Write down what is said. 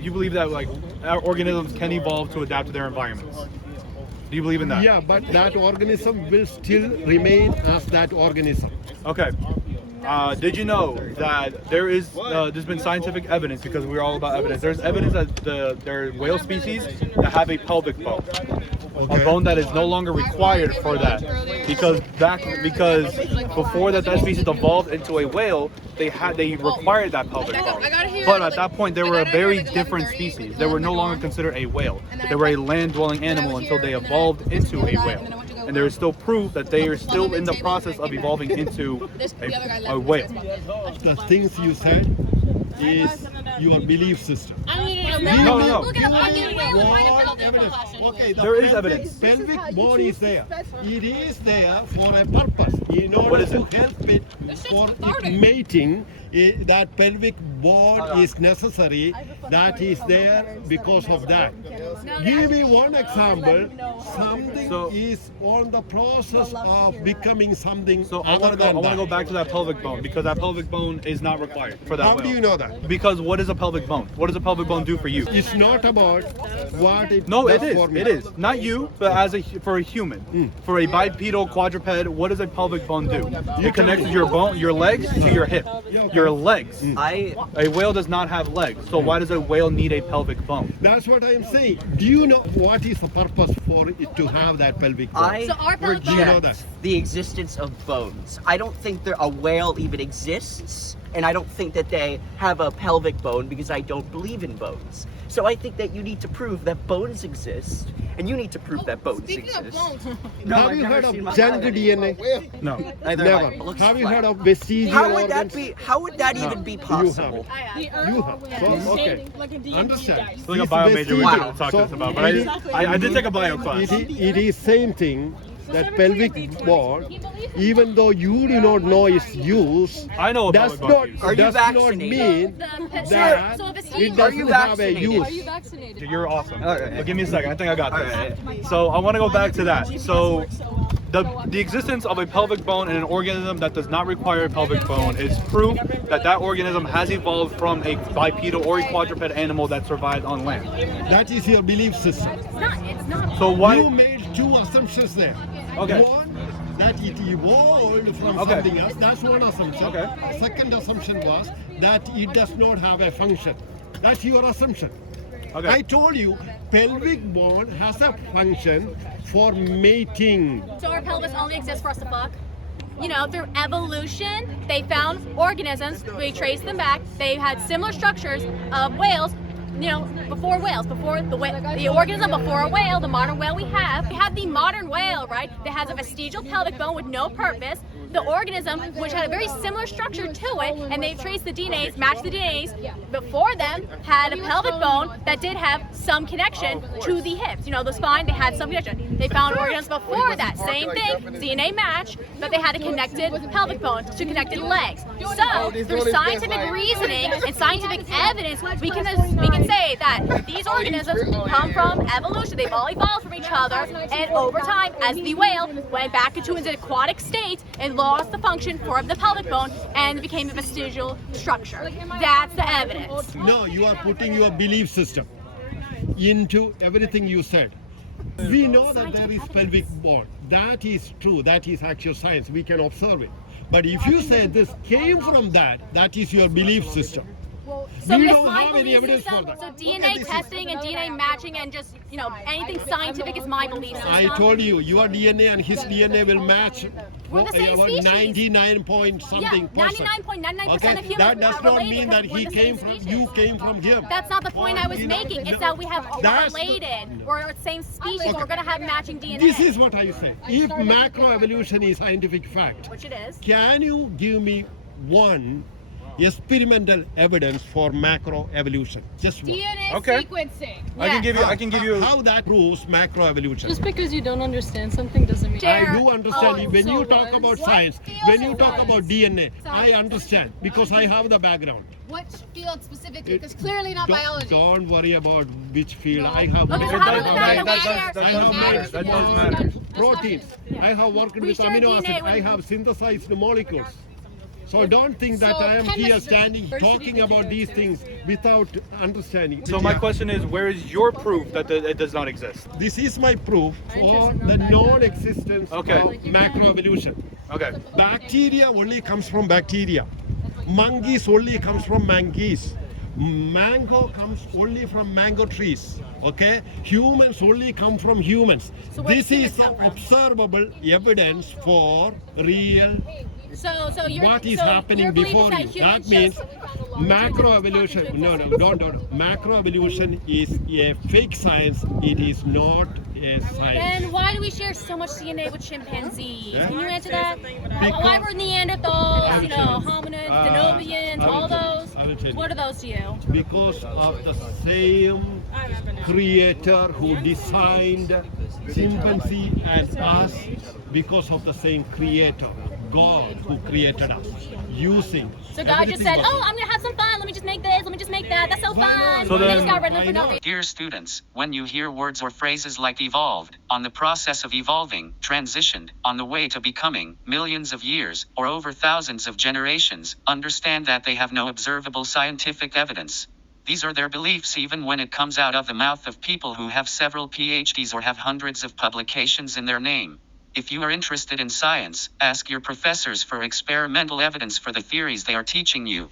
You believe that like our organisms can evolve to adapt to their environments? Do you believe in that? Yeah, but that organism will still remain as that organism. Okay. Did you know that there's been scientific evidence, because we're all about evidence. There's evidence that there are whale species that have a pelvic bone, a bone that is no longer required for that, because before that species evolved into a whale, they required that pelvic bone. But at that point, they were a very different species. They were no longer considered a whale. They were a land-dwelling animal until they evolved into a whale. And there is still proof that they are still in the process of evolving into a whale. The things you said is your belief system. No. Okay, There is evidence. Pelvic bone is there. It is there for a purpose. In order to help it for it mating, that pelvic bone is necessary. That is there because of that. Give me one example. Something is on the process of becoming something. So I want to go back to that pelvic bone, because that pelvic bone is not required for that How whale. do you know that? Because what is a pelvic bone? What does a pelvic bone do for you? It's not about what it No, does it is. for me. It is not you, but for a human, for a bipedal quadruped. What does a pelvic bone do? It connects your legs to your hip, your legs. A whale does not have legs, so why does a whale need a pelvic bone? That's what I'm saying. Do you know what is the purpose for it to have that pelvic bone? I Do you know that? reject the existence of bones. I don't think a whale even exists, and I don't think that they have a pelvic bone because I don't believe in bones. So I think that you need to prove that bones exist, and you need to prove that bones exist. No, Have I've you never heard of seen one. junk DNA? No. Either Never. like, looks Have you flat. heard of vestigial How would that organs? be? How would that even be possible? You have. So, okay. Understand. It's like a This bio major we vestigial- could talk so to us about, but it is- I did take a bio class. It is same thing. That pelvic bone, even though you do not know its use, I know does pelvic bone not use. Are you does not vaccinated? mean that it Are doesn't you have a vaccinated? use. You're awesome. Okay. But give me a second. I think I got this. Alright. So I want to go back to that. So the existence of a pelvic bone in an organism that does not require a pelvic bone is proof that that organism has evolved from a bipedal or a quadruped animal that survived on land. That is your belief system. So why? You made two assumptions there. Okay. One, that it evolved from Okay. something else. That's one assumption. Okay. Second assumption was that it does not have a function. That's your assumption. Okay. I told you, pelvic bone has a function for mating. So our pelvis only exists for us to fuck? You know, through evolution, they found organisms, we traced them back, they had similar structures of whales, you know, before whales, before the organism before a whale, the modern whale we have the modern whale, right, that has a vestigial pelvic bone with no purpose. The organism, which had a very similar structure to it, and they traced the DNAs, matched the DNAs, before them had a pelvic bone that did have some connection to the hips. You know, the spine, they had some connection. They found organisms before that, same thing, DNA match, but they had a connected pelvic bone to connected legs. So, through scientific reasoning and scientific evidence, we can say that these organisms come from evolution. They've all evolved from each other, and over time, as the whale went back into an aquatic state and lost the function for the pelvic bone and became a vestigial structure. That's the evidence. No, you are putting your belief system into everything you said. We know that there is pelvic bone. That is true. That is actual science. We can observe it. But if you say this came from that, that is your belief system. So We it's don't my have any belief evidence system. for that. So Okay, DNA this is- testing and DNA matching and just, you know, anything scientific is my belief system. I told you, your DNA and his DNA will match. We're the same about species. 99 point something Yeah, percent. 99.99% of humans That does are not related mean that because he we're the came same from, species. you came from him. That's not the point I was You know, making. It's no, that we're that's the- related. We're the same species. Okay. We're going to have matching DNA. This is what I say. If macroevolution is scientific fact, Which it is. can you give me one experimental evidence for macroevolution? Just one. DNA Okay. sequencing. I can give you. How that proves macroevolution. Just because you don't understand something doesn't mean. I do understand. Oh, When so you talk was. about What science, field when you so talk was. about DNA, I understand because I have the background. Which field specifically? Because clearly not biology. Don't worry about which field. No. I have Okay, worked so That how with do does, we know that, that that, we does, share- that does matter. That does matter. proteins. I have worked We with share amino DNA acids. with- I have synthesized the molecules. So don't think that So I am chemistry, here standing diversity talking about these things without understanding. So my question is, where is your proof that it does not exist? This is my proof for the non-existence Okay. of macroevolution. Okay. Bacteria only comes from bacteria. Monkeys only comes from monkeys. Mango comes only from mango trees. Okay? Humans only come from humans. So where This does is humans come from? observable evidence for real So you're what is so happening you're believing before you. humans That means just- macroevolution. No, don't. Macroevolution is a fake science. It is not a science. Then why do we share so much DNA with chimpanzees? Yeah. Can you answer that? Because- Why were Neanderthals, will you know, tell you. hominids, I Denovians, will all tell you. those? I will tell you. What are those to you? Because of the same creator who designed chimpanzee and us, because of the same creator, God, who created us, using. So God just said, everything "Oh, I'm gonna have some fun. Let me just make this. Let me just make that. That's so fun." So they then- just got rid of them for I no know. reason. Dear students, when you hear words or phrases like evolved, on the process of evolving, transitioned, on the way to becoming, millions of years, or over thousands of generations, understand that they have no observable scientific evidence. These are their beliefs even when it comes out of the mouth of people who have several PhDs or have hundreds of publications in their name. If you are interested in science, ask your professors for experimental evidence for the theories they are teaching you.